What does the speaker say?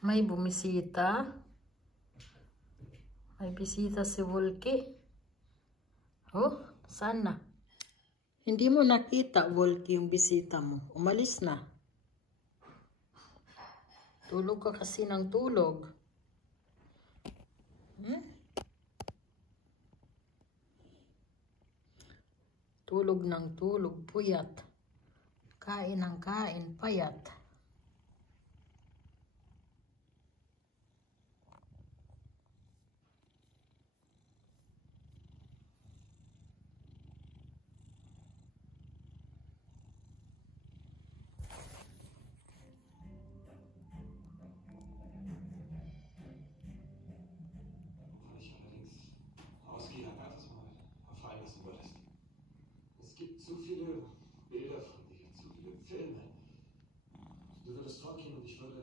May bumisita. May bisita si Volky. Oh, saan na? Hindi mo nakita, Volky, yung bisita mo. Umalis na. Tulog ka kasi ng tulog. Tulog ng tulog, puyat. Kain ng kain, payat. Ich allerdings ausgehe, gab es mal fallen lassen würdest. Es gibt zu viele Bilder von dir, zu viele Filme. Du würdest fortgehen und ich würde